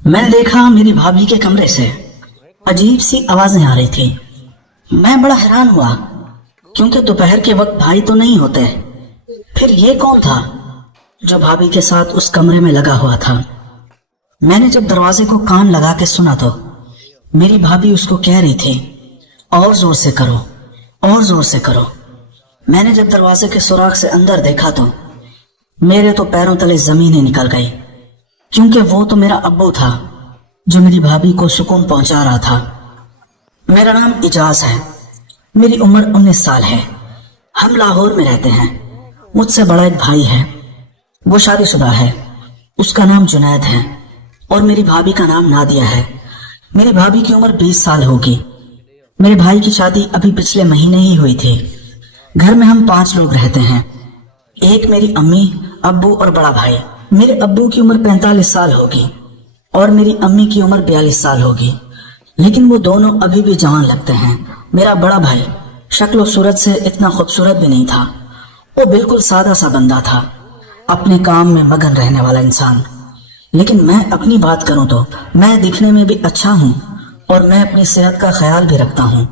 मैंने देखा मेरी भाभी के कमरे से अजीब सी आवाजें आ रही थी। मैं बड़ा हैरान हुआ क्योंकि दोपहर के वक्त भाई तो नहीं होते। फिर ये कौन था जो भाभी के साथ उस कमरे में लगा हुआ था? मैंने जब दरवाजे को कान लगा के सुना तो मेरी भाभी उसको कह रही थी, और जोर से करो, और जोर से करो। मैंने जब दरवाजे के सुराख से अंदर देखा तो मेरे तो पैरों तले जमीन ही निकल गई, क्योंकि वो तो मेरा अब्बू था जो मेरी भाभी को सुकून पहुंचा रहा था। मेरा नाम इजाज है, मेरी उम्र 19 साल है। हम लाहौर में रहते हैं। मुझसे बड़ा एक भाई है, वो शादीशुदा है, उसका नाम जुनैद है, और मेरी भाभी का नाम नादिया है। मेरी भाभी की उम्र 20 साल होगी। मेरे भाई की शादी अभी पिछले महीने ही हुई थी। घर में हम 5 लोग रहते हैं। एक मेरी अम्मी, अब्बू और बड़ा भाई। मेरे अब्बू की उम्र 45 साल होगी और मेरी अम्मी की उम्र 42 साल होगी, लेकिन वो दोनों अभी भी जवान लगते हैं। मेरा बड़ा भाई शक्ल और सूरत से इतना खूबसूरत भी नहीं था। वो बिल्कुल सादा सा बंदा था, अपने काम में मगन रहने वाला इंसान। लेकिन मैं अपनी बात करूं तो मैं दिखने में भी अच्छा हूं और मैं अपनी सेहत का ख्याल भी रखता हूं।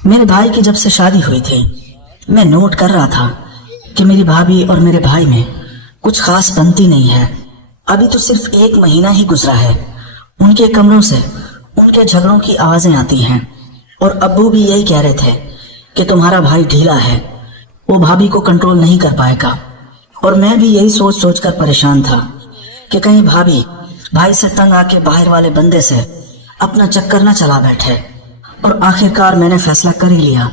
मेरे भाई की जब से शादी हुई थी, मैं नोट कर रहा था कि मेरी भाभी और मेरे भाई में कुछ खास बनती नहीं है। अभी तो सिर्फ 1 महीना ही गुजरा है। उनके कमरों से उनके झगड़ों की आवाजें आती हैं और अब्बू भी यही कह रहे थे कि तुम्हारा भाई ढीला है, वो भाभी को कंट्रोल नहीं कर पाएगा। और मैं भी यही सोच सोच कर परेशान था कि कहीं भाभी भाई से तंग आके बाहर वाले बंदे से अपना चक्कर न चला बैठे। और आखिरकार मैंने फैसला कर ही लिया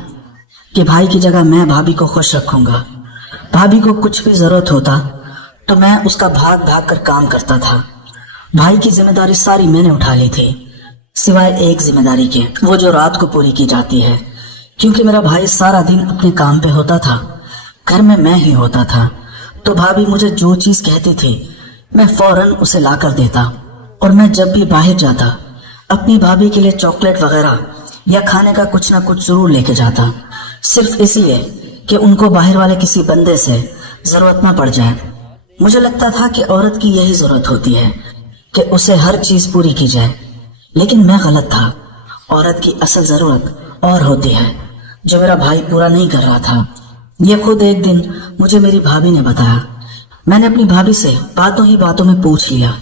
कि भाई की जगह मैं भाभी को खुश रखूंगा। भाभी को कुछ भी जरूरत होता तो मैं उसका भाग भाग कर काम करता था। भाई की जिम्मेदारी सारी मैंने उठा ली थी, सिवाय एक जिम्मेदारी के, वो जो रात को पूरी की जाती है। क्योंकि मेरा भाई सारा दिन अपने काम पे होता था, घर में मैं ही होता था, तो भाभी मुझे जो चीज कहती थी मैं फौरन उसे ला कर देता। और मैं जब भी बाहर जाता अपनी भाभी के लिए चॉकलेट वगैरह या खाने का कुछ ना कुछ जरूर लेके जाता, सिर्फ इसलिए कि उनको बाहर वाले किसी बंदे से जरूरत ना पड़ जाए। मुझे लगता था कि औरत की यही जरूरत होती है कि उसे हर चीज पूरी की जाए, लेकिन मैं गलत था। औरत की असल जरूरत और होती है जो मेरा भाई पूरा नहीं कर रहा था। ये खुद एक दिन मुझे मेरी भाभी ने बताया। मैंने अपनी भाभी से बातों ही बातों में पूछ लिया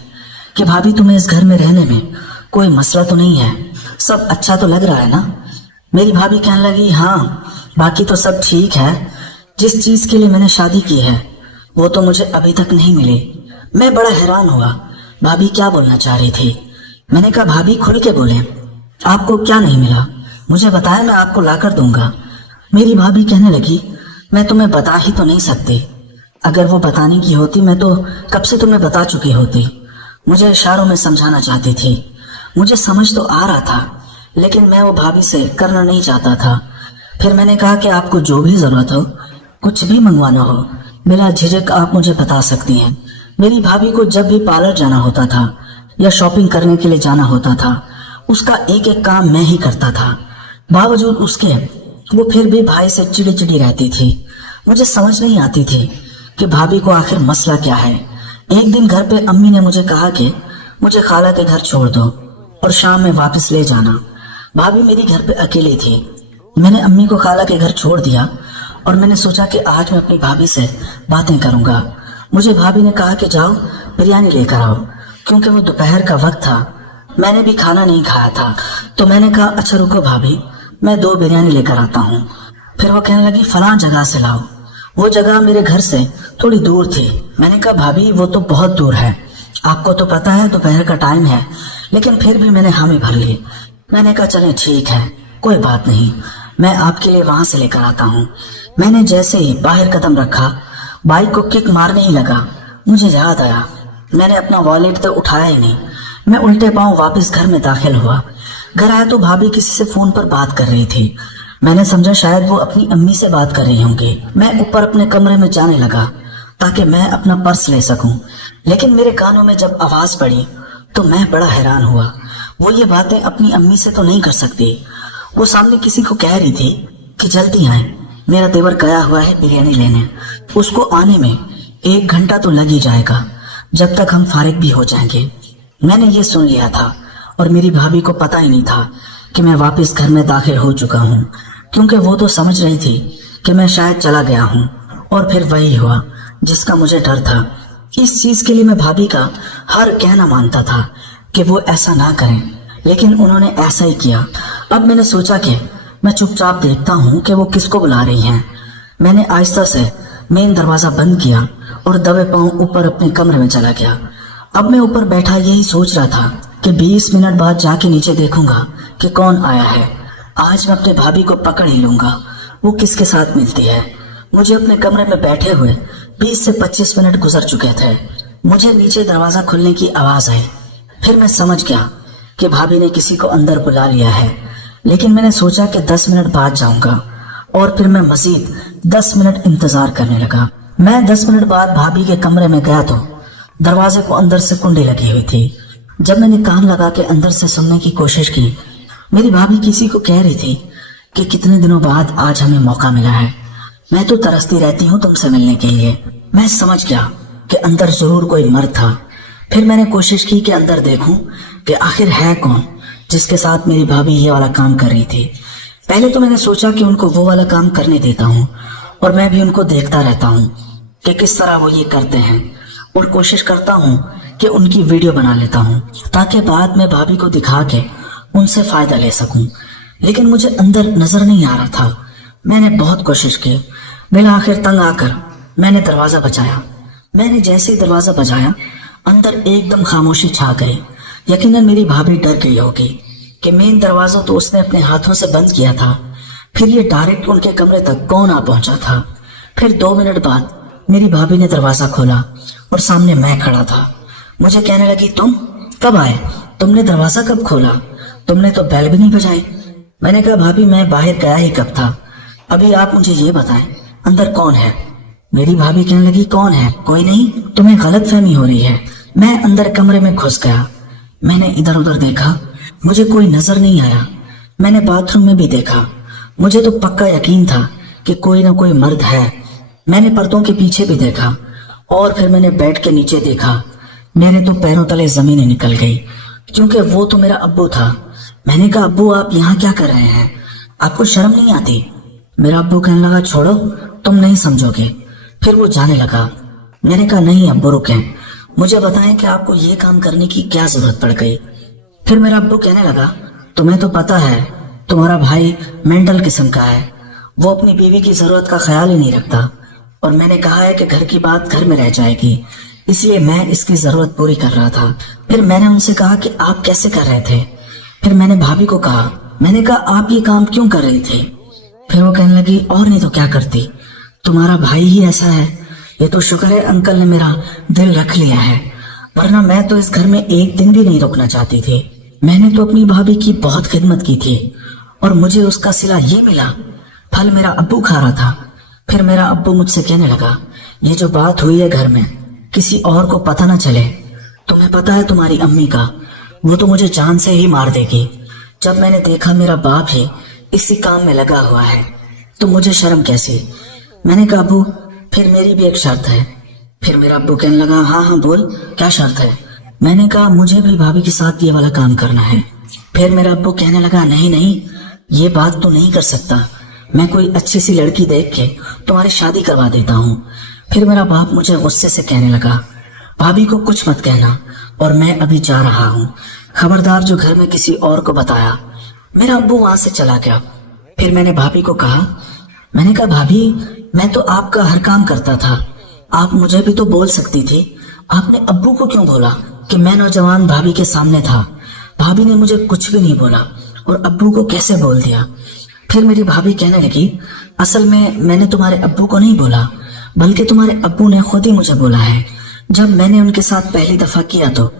कि भाभी तुम्हें इस घर में रहने में कोई मसला तो नहीं है, सब अच्छा तो लग रहा है ना? मेरी भाभी कहने लगी, हाँ बाकी तो सब ठीक है, जिस चीज के लिए मैंने शादी की है वो तो मुझे अभी तक नहीं मिली। मैं बड़ा हैरान हुआ, भाभी क्या बोलना चाह रही थी। मैंने कहा, भाभी खुल के बोले, आपको क्या नहीं मिला? मुझे बताया, मैं आपको ला कर दूंगा। मेरी भाभी कहने लगी, मैं तुम्हें बता ही तो नहीं सकती, अगर वो बताने की होती मैं तो कब से तुम्हें बता चुकी होती। मुझे इशारों में समझाना चाहती थी। मुझे समझ तो आ रहा था, लेकिन मैं वो भाभी से करना नहीं चाहता था। फिर मैंने कहा कि आपको जो भी जरूरत हो, कुछ भी मंगवाना हो, बिना झिझक आप मुझे बता सकती हैं। मेरी भाभी को जब भी पार्लर जाना होता था या शॉपिंग करने के लिए जाना होता था, उसका एक एक काम मैं ही करता था। बावजूद उसके वो फिर भी भाई से चिड़ी चिड़ी रहती थी। मुझे समझ नहीं आती थी कि भाभी को आखिर मसला क्या है। एक दिन घर पे अम्मी ने मुझे कहा कि मुझे खाला के घर छोड़ दो और शाम में वापस ले जाना। भाभी मेरी घर पे अकेली थी। मैंने अम्मी को खाला के घर छोड़ दिया और मैंने सोचा कि आज मैं अपनी भाभी से बातें करूंगा। मुझे भाभी ने कहा कि जाओ बिरयानी लेकर आओ, क्योंकि वो दोपहर का वक्त था, मैंने भी खाना नहीं खाया था। तो मैंने कहा, अच्छा रुको भाभी, मैं 2 बिरयानी लेकर आता हूँ। फिर वो कहने लगी, फलां जगह से लाओ। वो जगह मेरे घर से थोड़ी दूर थी। मैंने कहा, भाभी वो तो बहुत दूर है, आपको तो पता है दोपहर का टाइम है। लेकिन फिर भी मैंने हामी भर ली। मैंने कहा, चले ठीक है, कोई बात नहीं, मैं आपके लिए वहां से लेकर आता हूँ। मैंने जैसे ही बाहर कदम रखा, बाइक को किक मारने ही लगा, मुझे याद आया मैंने अपना वॉलेट तो उठाया ही नहीं। मैं उल्टे पांव वापस घर में दाखिल हुआ। घर आया तो भाभी किसी से फोन पर बात कर रही थी। मैंने समझा शायद वो अपनी अम्मी से बात कर रही होंगी। मैं ऊपर अपने कमरे में जाने लगा ताकि मैं अपना पर्स ले सकूं, लेकिन मेरे कानों में जब आवाज पड़ी तो मैं बड़ा हैरान हुआ। वो ये बातें अपनी अम्मी से तो नहीं कर सकती। वो सामने किसी को कह रही थी कि जल्दी आए, मेरा देवर गया हुआ है बिरयानी लेने, उसको आने में 1 घंटा तो लग ही जाएगा, जब तक हम फारिग भी हो जाएंगे। मैंने ये सुन लिया था और मेरी भाभी को पता ही नहीं था कि मैं वापस घर में दाखिल हो चुका हूँ, क्योंकि वो तो समझ रही थी कि मैं शायद चला गया हूँ। और फिर वही हुआ जिसका मुझे डर था। इस चीज के लिए मैं भाभी का हर कहना मानता था कि वो ऐसा ना करें, लेकिन उन्होंने ऐसा ही किया। अब मैंने सोचा कि मैं चुपचाप देखता हूँ कि वो किसको बुला रही हैं। मैंने आहिस्ता से मेन दरवाजा बंद किया और दबे पांव ऊपर अपने कमरे में चला गया। अब मैं ऊपर बैठा यही सोच रहा था कि 20 मिनट बाद जाके नीचे देखूंगा कि कौन आया है। आज मैं अपने भाभी को पकड़ ही लूंगा, वो किसके साथ मिलती है। मुझे अपने कमरे में बैठे हुए 20 से 25 मिनट गुजर चुके थे। मुझे नीचे दरवाजा खुलने की आवाज आई। फिर मैं समझ गया कि भाभी ने किसी को अंदर बुला लिया है, लेकिन मैंने सोचा कि 10 मिनट बाद जाऊंगा और फिर मैं मजीद 10 मिनट इंतजार करने लगा। मैं 10 मिनट बाद भाभी के कमरे में गया तो दरवाजे को अंदर से कुंडी लगी हुई थी। जब मैंने कान लगा के अंदर से सुनने की कोशिश की, मेरी भाभी किसी को कह रही थी कि कितने दिनों बाद आज हमें मौका मिला है, मैं तो तरसती रहती हूँ तुमसे मिलने के लिए। मैं समझ गया कि अंदर जरूर कोई मर्द था। फिर मैंने कोशिश की कि अंदर देखूं कि आखिर है कौन जिसके साथ मेरी भाभी ये वाला काम कर रही थी। पहले तो मैंने सोचा कि उनको वो वाला काम करने देता हूँ और मैं भी उनको देखता रहता हूँ कि किस तरह वो ये करते हैं, और कोशिश करता हूँ कि उनकी वीडियो बना लेता हूँ ताकि बाद में भाभी को दिखा के उनसे फायदा ले सकूं। लेकिन मुझे अंदर नजर नहीं आ रहा था। मैंने बहुत कोशिश की। बिल आखिर तंग आकर मैंने दरवाजा बजाया। मैंने जैसे ही दरवाजा बजाया, अंदर एकदम खामोशी छा गई। यकीनन मेरी भाभी डर गई होगी कि मेन दरवाजा तो उसने अपने हाथों से बंद किया था, फिर ये डायरेक्ट उनके कमरे तक कौन आ पहुंचा था। फिर 2 मिनट बाद मेरी भाभी ने दरवाजा खोला और सामने मैं खड़ा था। मुझे कहने लगी, तुम कब आए? तुमने दरवाजा कब खोला? तुमने तो बेल भी नहीं बजाई। मैंने कहा, भाभी मैं बाहर गया ही कब था, अभी आप मुझे ये बताएं अंदर कौन है। मेरी भाभी कहने लगी, कौन है? कोई नहीं, तुम्हें गलत फहमी हो रही है। मैं अंदर कमरे में घुस गया। मैंने इधर उधर देखा, मुझे कोई नजर नहीं आया। मैंने बाथरूम में भी देखा। मुझे तो पक्का यकीन था कि कोई ना कोई मर्द है। मैंने पर्दों के पीछे भी देखा और फिर मैंने बेड के नीचे देखा। मेरे तो पैरों तले जमीनें निकल गई, क्योंकि वो तो मेरा अब्बू था। मैंने कहा, अब्बू आप यहाँ क्या कर रहे हैं? आपको शर्म नहीं आती? मेरा अब्बू कहने लगा, छोड़ो, तुम नहीं समझोगे। फिर वो जाने लगा। मैंने कहा, नहीं अब्बू रुकें, मुझे बताएं कि आपको ये काम करने की क्या जरूरत पड़ गई। फिर मेरा अब्बू कहने लगा, तुम्हें तो पता है तुम्हारा भाई मेंटल किस्म का है, वो अपनी बीवी की जरूरत का ख्याल ही नहीं रखता, और मैंने कहा है कि घर की बात घर में रह जाएगी, इसलिए मैं इसकी जरूरत पूरी कर रहा था। फिर मैंने उनसे कहा कि आप कैसे कर रहे थे। फिर मैंने भाभी को कहा, मैंने कहा, आप ये काम क्यों कर रही थी? फिर वो कहने लगी, और नहीं तो क्या करती, तुम्हारा भाई ही ऐसा है। ये तो शुक्र है अंकल ने मेरा दिल रख लिया है, वरना मैं तो इस घर में एक दिन भी नहीं रुकना चाहती थी। मैंने तो अपनी भाभी की बहुत खिदमत की थी और मुझे उसका सिला ये मिला। फल मेरा अब्बू खा रहा था। फिर मेरा अब्बू मुझसे कहने लगा, ये जो बात हुई है घर में किसी और को पता ना चले। तुम्हें पता है तुम्हारी अम्मी का, वो तो मुझे जान से ही मार देगी। जब मैंने देखा मेरा बाप ही इसी काम में लगा हुआ है तो मुझे शर्म कैसी। मैंने कहा, अब्बू फिर मेरी भी एक शर्त है। फिर मेरा अब्बू कहने लगा, हाँ हाँ बोल, क्या शर्त है? मैंने कहा, मुझे भी भाभी के साथ ये वाला काम करना है। फिर मेरा अब्बू कहने लगा, नहीं नहीं, ये बात तो नहीं कर सकता, मैं कोई अच्छी सी लड़की देख के तुम्हारी शादी करवा देता हूँ। फिर मेरा बाप मुझे गुस्से से कहने लगा, भाभी को कुछ मत कहना और मैं अभी जा रहा हूँ, खबरदार जो घर में किसी और को बताया। मेरा अब्बू वहां से चला गया। फिर मैंने भाभी को कहा, मैंने कहा, भाभी मैं तो आपका हर काम करता था, आप मुझे भी तो बोल सकती थी। आपने अब्बू को क्यों बोला कि मैं नौजवान भाभी के सामने था? भाभी ने मुझे कुछ भी नहीं बोला और अब्बू को कैसे बोल दिया? फिर मेरी भाभी कहने लगी, असल में मैंने तुम्हारे अब्बू को नहीं बोला, बल्कि तुम्हारे अब्बू ने खुद ही मुझे बोला है। जब मैंने उनके साथ पहली दफा किया तो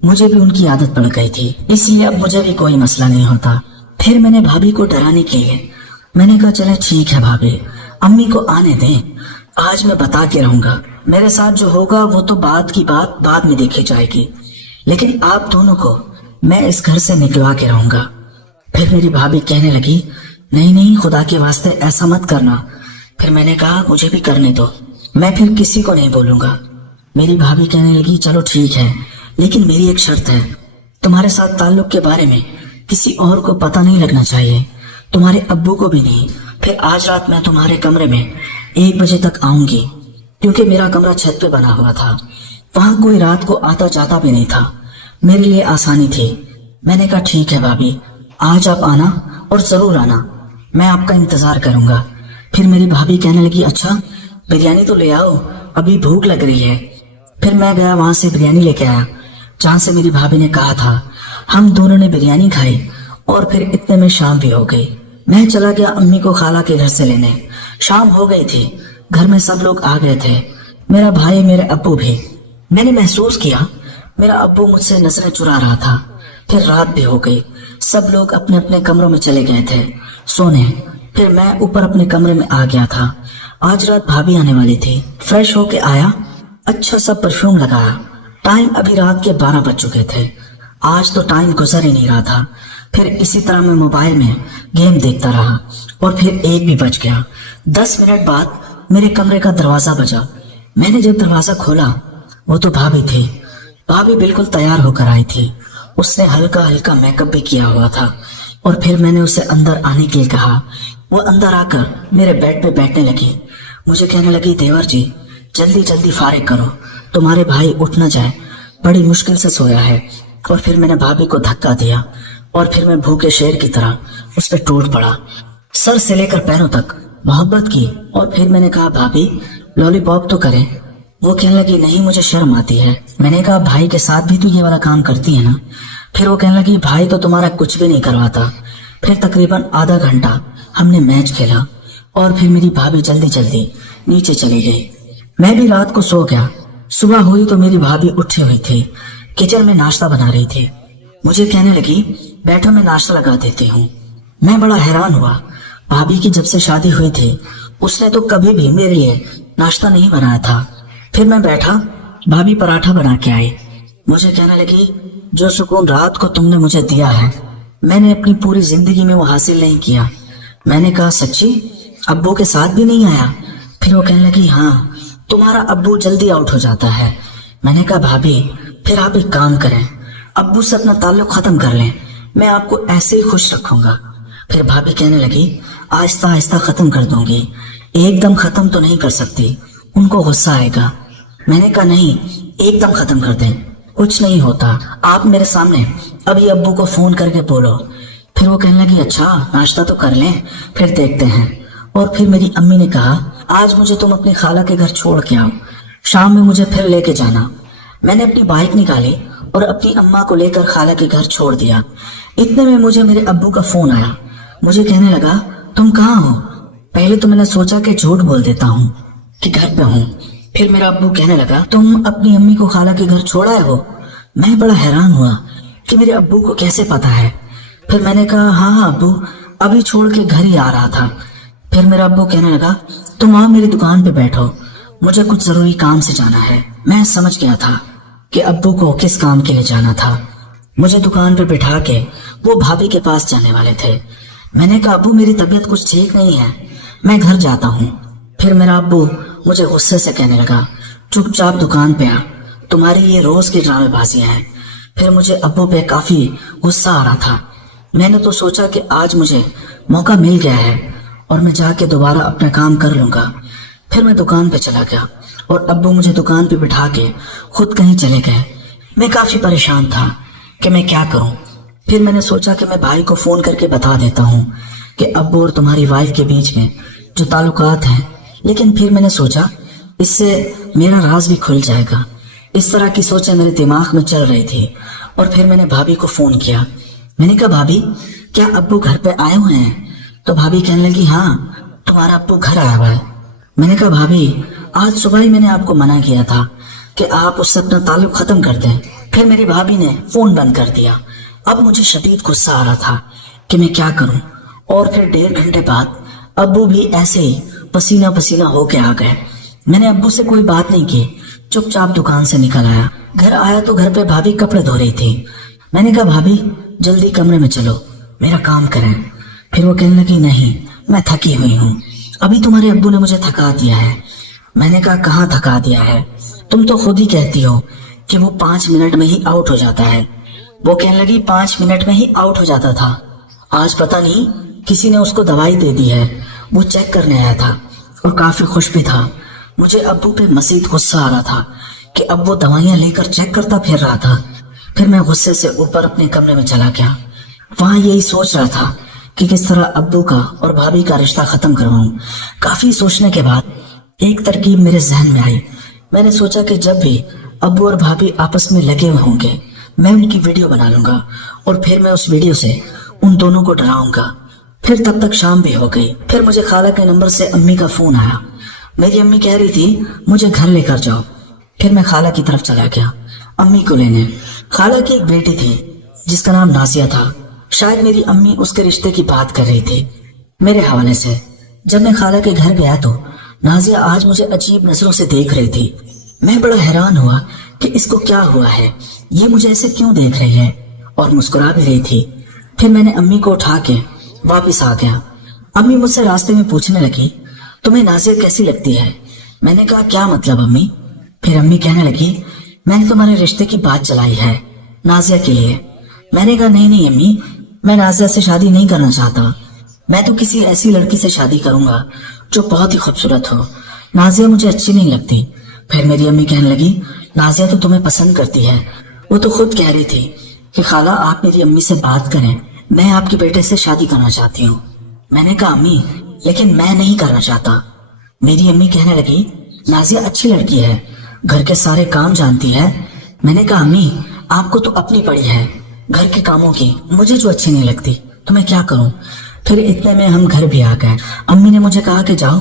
मुझे भी उनकी आदत पड़ गई थी, इसलिए अब मुझे भी कोई मसला नहीं होता। फिर मैंने भाभी को डराने के लिए मैंने कहा, चले ठीक है भाभी, अम्मी को आने दें, आज मैं बता के रहूंगा। मेरे साथ जो होगा वो तो बात की बात बाद में देखी जाएगी, लेकिन आप दोनों को मैं इस घर से निकलवा के रहूंगा। फिर मेरी भाभी कहने लगी, नहीं नहीं, खुदा के वास्ते ऐसा मत करना। फिर मैंने कहा, मुझे भी करने दो, मैं फिर किसी को नहीं बोलूंगा। मेरी भाभी कहने लगी, चलो ठीक है, लेकिन मेरी एक शर्त है, तुम्हारे साथ ताल्लुक के बारे में किसी और को पता नहीं लगना चाहिए, तुम्हारे अब्बू को भी नहीं। फिर आज रात मैं तुम्हारे कमरे में 1 बजे तक आऊंगी, क्योंकि मेरा कमरा छत पे बना हुआ था, वहां कोई रात को आता जाता भी नहीं था, मेरे लिए आसानी थी। मैंने कहा ठीक है भाभी, आज आप आना और जरूर आना, मैं आपका इंतजार करूंगा। फिर मेरी भाभी कहने लगी अच्छा बिरयानी तो ले आओ, अभी भूख लग रही है। फिर मैं गया, वहां से बिरयानी लेके आया जहां से मेरी भाभी ने कहा था। हम दोनों ने बिरयानी खाई और फिर इतने में शाम भी हो गई। मैं चला गया अम्मी को खाला के घर से लेने। शाम हो गई थी, घर में सब लोग आ गए थे, मेरा भाई, मेरे अब्बू भी। मैंने महसूस किया मेरा अब्बू मुझसे नजरें चुरा रहा था। फिर रात भी हो गई, सब लोग अपने अपने कमरों में चले गए थे सोने। फिर मैं ऊपर अपने कमरे में आ गया था। आज रात भाभी आने वाली थी। फ्रेश होके आया, अच्छा सा परफ्यूम लगाया। टाइम अभी रात के 12 बज चुके थे। आज तो टाइम गुजर ही नहीं रहा था। फिर इसी तरह मैं मोबाइल में गेम देखता रहा और फिर 1 भी बज गया। 10 मिनट बाद मेरे कमरे का दरवाजा बजा। मैंने जब दरवाजा खोला, वो तो भाभी थी। भाभी बिल्कुल तैयार होकर आई थी। उसने हल्का हल्का मेकअप भी किया हुआ था और फिर मैंने उसे अंदर आने के लिए कहा। वो अंदर आकर मेरे बेड पे बैठने लगी। मुझे कहने लगी देवर जी जल्दी जल्दी फारिग करो, तुम्हारे भाई उठ न जाए, बड़ी मुश्किल से सोया है। और फिर मैंने भाभी को धक्का दिया और फिर मैं भूखे शेर की तरह उस पर टूट पड़ा, सर से लेकर पैरों तक मोहब्बत की। और फिर मैंने कहा भाभी लॉलीपॉप तो करें। वो कहने लगी नहीं मुझे शर्म आती है। मैंने कहा भाई के साथ भी तो ये वाला काम करती है ना। फिर वो कहने लगी भाई तो तुम्हारा कुछ भी नहीं करवाता। फिर तकरीबन आधा घंटा हमने मैच खेला और फिर मेरी भाभी जल्दी जल्दी नीचे चली गई। मैं भी रात को सो गया। सुबह हुई तो मेरी भाभी उठी हुई थी, किचन में नाश्ता बना रही थी। मुझे कहने लगी बैठो मैं नाश्ता लगा देती हूँ। मैं बड़ा हैरान हुआ, भाभी की जब से शादी हुई थी उसने तो कभी भी मेरे लिए नाश्ता नहीं बनाया था। फिर मैं बैठा, भाभी पराठा बना के आई। मुझे कहने लगी जो सुकून रात को तुमने मुझे दिया है मैंने अपनी पूरी जिंदगी में वो हासिल नहीं किया। मैंने कहा सच्ची, अब्बू के साथ भी नहीं आया? फिर वो कहने लगी हाँ तुम्हारा अब्बू जल्दी आउट हो जाता है। मैंने कहा भाभी फिर आप एक काम करें, अब्बू से अपना ताल्लुक खत्म कर लें, मैं आपको ऐसे ही खुश रखूंगा। फिर भाभी कहने लगी आहिस्ता आहिस्ता खत्म कर दूंगी, एकदम खत्म तो नहीं कर सकती, उनको गुस्सा आएगा। मैंने कहा नहीं एकदम खत्म कर दें, कुछ नहीं होता, आप मेरे सामने अभी अब्बू को फोन करके बोलो। फिर वो कहने लगी अच्छा नाश्ता तो कर लें फिर देखते हैं। और फिर मेरी अम्मी ने कहा आज मुझे तुम अपनी खाला के घर छोड़ के आओ, शाम में मुझे फिर लेके जाना। मैंने अपनी बाइक निकाली और अपनी अम्मा को लेकर खाला के घर छोड़ दिया। इतने में मुझे मेरे अब्बू का फोन आया। मुझे कहने लगा तुम कहाँ हो? पहले तो मैंने सोचा कि झूठ बोल देता हूँ कि घर पे हूँ। फिर मेरा अब्बू कहने लगा तुम अपनी अम्मी को खाला के घर छोड़ आए हो? मैं बड़ा हैरान हुआ कि मेरे अब्बू को कैसे पता है। फिर मैंने कहा हाँ अब्बू अभी छोड़ के घर ही आ रहा था। फिर मेरा अब्बू कहने लगा तुम आओ मेरी दुकान पे बैठो, मुझे कुछ जरूरी काम से जाना है। मैं समझ गया था कि अब्बू को किस काम के लिए जाना था। मुझे दुकान पे बिठा के वो भाभी के पास जाने वाले थे। मैंने कहा अब्बू मेरी तबीयत कुछ ठीक नहीं है, मैं घर जाता हूँ। फिर मेरा अब्बू मुझे गुस्से से कहने लगा चुपचाप दुकान पे आ, तुम्हारी ये रोज की ड्रामेबाजियां हैं। फिर मुझे अब्बू पे काफी गुस्सा आ रहा था। मैंने तो सोचा कि आज मुझे मौका मिल गया है और मैं जाके दोबारा अपना काम कर लूंगा। फिर मैं दुकान पे चला गया और अब्बू मुझे दुकान पे बिठा के खुद कहीं चले गए। मैं काफी परेशान था कि मैं क्या करूं। फिर मैंने सोचा कि मैं भाई को फोन करके बता देता हूं कि अब्बू और तुम्हारी वाइफ के बीच में जो ताल्लुकात हैं, लेकिन फिर मैंने सोचा इससे मेरा राज भी खुल जाएगा। इस तरह की सोचें मेरे दिमाग में चल रही थी और फिर मैंने भाभी को फोन किया। मैंने कहा भाभी क्या अब्बू घर पे आए हुए हैं? तो भाभी कहने लगी हाँ तुम्हारा अब्बू घर आया हुआ है। मैंने कहा भाभी आज सुबह ही मैंने आपको मना किया था कि आप उससे अपना ताल्लुक खत्म कर दें। फिर मेरी भाभी ने फोन बंद कर दिया। अब मुझे शदीद गुस्सा आ रहा था कि मैं क्या करूं। और फिर 1.5 घंटे बाद अब्बू भी ऐसे ही पसीना पसीना होके आ गए। मैंने अब्बू से कोई बात नहीं की, चुपचाप दुकान से निकल आया। घर आया तो घर पे भाभी कपड़े धो रही थी। मैंने कहा भाभी जल्दी कमरे में चलो, मेरा काम करें। फिर वो कहने लगी नहीं मैं थकी हुई हूँ, अभी तुम्हारे अब्बू ने मुझे थका दिया है। मैंने कहा कहाँ थका दिया है? तुम तो खुद ही कहती हो कि वो 5 मिनट में ही आउट हो जाता है। वो कहने लगी 5 मिनट में ही आउट हो जाता था। आज पता नहीं किसी ने उसको दवाई दे दी है। वो चेक करने आया था और काफी खुश भी था। मुझे अब्बू पे मजीद गुस्सा आ रहा था कि अब वो दवाइयां लेकर चेक करता फिर रहा था। फिर मैं गुस्से से ऊपर अपने कमरे में चला गया। वहां यही सोच रहा था कि किस तरह अब्बू का और भाभी का रिश्ता खत्म करवाऊं। काफी सोचने के बाद एक तरकीब मेरे जहन में आई। मैंने सोचा कि जब भी अब्बू और भाभी आपस में लगे हुए होंगे मैं उनकी वीडियो बना लूंगा और फिर मैं उस वीडियो से उन दोनों को डराऊंगा। फिर तब तक शाम भी हो गई। फिर मुझे खाला के नंबर से अम्मी का फोन आया। मेरी अम्मी कह रही थी मुझे घर लेकर जाओ। फिर मैं खाला की तरफ चला गया अम्मी को लेने। खाला की एक बेटी थी जिसका नाम नाजिया था। शायद मेरी अम्मी उसके रिश्ते की बात कर रही थी मेरे हवाले से। जब मैं खाला के घर गया तो नाजिया आज मुझे अजीब नजरों से देख रही थी। मैं बड़ा हैरान हुआ कि इसको क्या हुआ है, ये मुझे ऐसे क्यों देख रही है, और मुस्कुरा भी रही थी। फिर मैंने अम्मी को उठा के वापस आ गया। अम्मी मुझसे रास्ते में पूछने लगी तुम्हें नाजिया कैसी लगती है। मैंने कहा क्या मतलब अम्मी। फिर अम्मी कहने लगी मैंने तुम्हारे रिश्ते की बात चलाई है नाजिया के लिए। मैंने कहा नहीं अम्मी, मैं नाजिया से शादी नहीं करना चाहता। मैं तो किसी ऐसी लड़की से शादी करूंगा जो बहुत ही खूबसूरत हो। नाजिया मुझे अच्छी नहीं लगती। फिर मेरी अम्मी कहने लगी नाजिया तो तुम्हें पसंद करती है। वो तो खुद कह रही थी कि खाला आप मेरी अम्मी से बात करें, मैं आपके बेटे से शादी करना चाहती हूँ। मैंने कहा अम्मी लेकिन मैं नहीं करना चाहता। मेरी अम्मी कहने लगी नाजिया अच्छी लड़की है, घर के सारे काम जानती है। मैंने कहा अम्मी आपको तो अपनी पड़ी है घर के कामों की, मुझे जो अच्छी नहीं लगती तो मैं क्या करूं। फिर इतने में हम घर भी आ गए। अम्मी ने मुझे कहा कि जाओ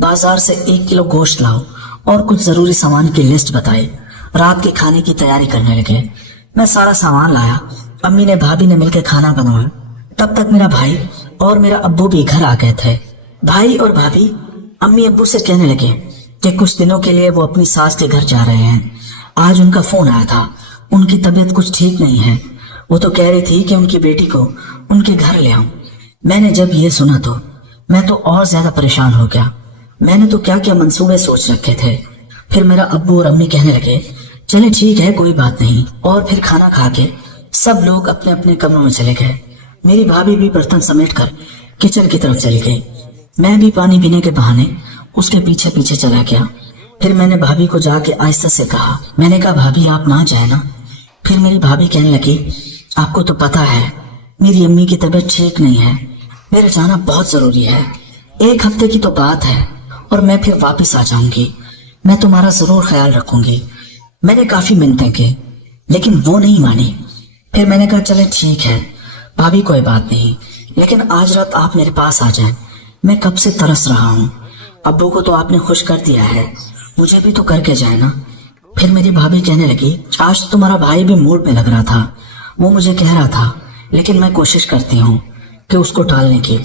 बाजार से 1 किलो गोश्त लाओ और कुछ जरूरी सामान की लिस्ट बताई। रात के खाने की तैयारी करने लगे। मैं सारा सामान लाया। अम्मी ने भाभी ने मिलकर खाना बनाया। तब तक मेरा भाई और मेरा अब्बू भी घर आ गए थे। भाई और भाभी अम्मी अब्बू से कहने लगे कि कुछ दिनों के लिए वो अपनी सास के घर जा रहे हैं। आज उनका फोन आया था, उनकी तबीयत कुछ ठीक नहीं है। वो तो कह रही थी कि उनकी बेटी को उनके घर ले आऊं। मैंने जब ये सुना तो मैं तो और ज्यादा परेशान हो गया। मैंने तो क्या क्या मंसूबे सोच रखे थे। फिर मेरा अब्बू और अम्मी कहने लगे चले ठीक है कोई बात नहीं। और फिर खाना खा के सब लोग अपने अपने कमरों में चले गए। मेरी भाभी भी बर्तन समेट कर किचन की तरफ चली गई। मैं भी पानी पीने के बहाने उसके पीछे पीछे चला गया। फिर मैंने भाभी को जाके आहिस्ता से कहा, मैंने कहा भाभी आप ना जाए ना। फिर मेरी भाभी कहने लगी आपको तो पता है मेरी अम्मी की तबीयत ठीक नहीं है, मेरा जाना बहुत जरूरी है। 1 हफ्ते की तो बात है और मैं फिर वापस आ जाऊंगी। मैं तुम्हारा जरूर ख्याल रखूंगी। मैंने काफी मिन्नतें की लेकिन वो नहीं मानी। फिर मैंने कहा चले ठीक है भाभी कोई बात नहीं, लेकिन आज रात आप मेरे पास आ जाएं। मैं कब से तरस रहा हूँ। अब्बू को तो आपने खुश कर दिया है, मुझे भी तो करके जाए ना। फिर मेरी भाभी कहने लगी आज तो तुम्हारा भाई भी मूड में लग रहा था, वो मुझे कह रहा था, लेकिन मैं कोशिश करती हूँ कि उसको टालने की।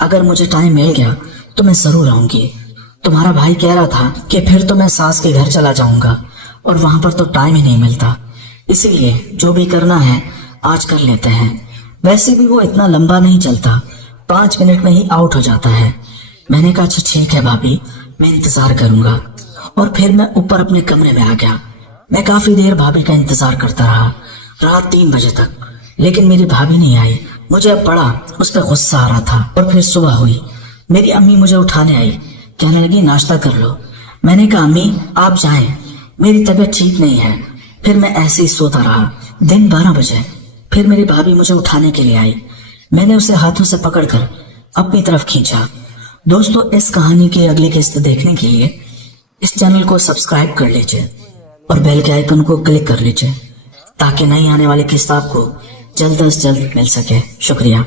अगर मुझे टाइम मिल गया तो मैं जरूर आऊंगी। तुम्हारा भाई कह रहा था कि फिर तो मैं सास के घर चला जाऊंगा और वहां पर तो टाइम ही नहीं मिलता, इसीलिए जो भी करना है आज कर लेते हैं। वैसे भी वो इतना लंबा नहीं चलता, 5 मिनट में ही आउट हो जाता है। मैंने कहा अच्छा ठीक है भाभी, मैं इंतजार करूंगा। और फिर मैं ऊपर अपने कमरे में आ गया। मैं काफी देर भाभी का इंतजार करता रहा, रात 3 बजे तक, लेकिन मेरी भाभी नहीं आई। मुझे अब बड़ा उस पर गुस्सा आ रहा था। और फिर सुबह हुई, मेरी अम्मी मुझे उठाने आई, कहने लगी नाश्ता कर लो। मैंने कहा अम्मी आप जाएं, मेरी तबीयत ठीक नहीं है। फिर मैं ऐसे ही सोता रहा। दिन 12 बजे फिर मेरी भाभी मुझे उठाने के लिए आई। मैंने उसे हाथों से पकड़कर अपनी तरफ खींचा। दोस्तों इस कहानी के अगले किस्त देखने के लिए इस चैनल को सब्सक्राइब कर लीजिए और बेल के आइकन को क्लिक कर लीजिए ताकि नई आने वाली किस्त आपको जल्द से जल्द मिल सके। शुक्रिया।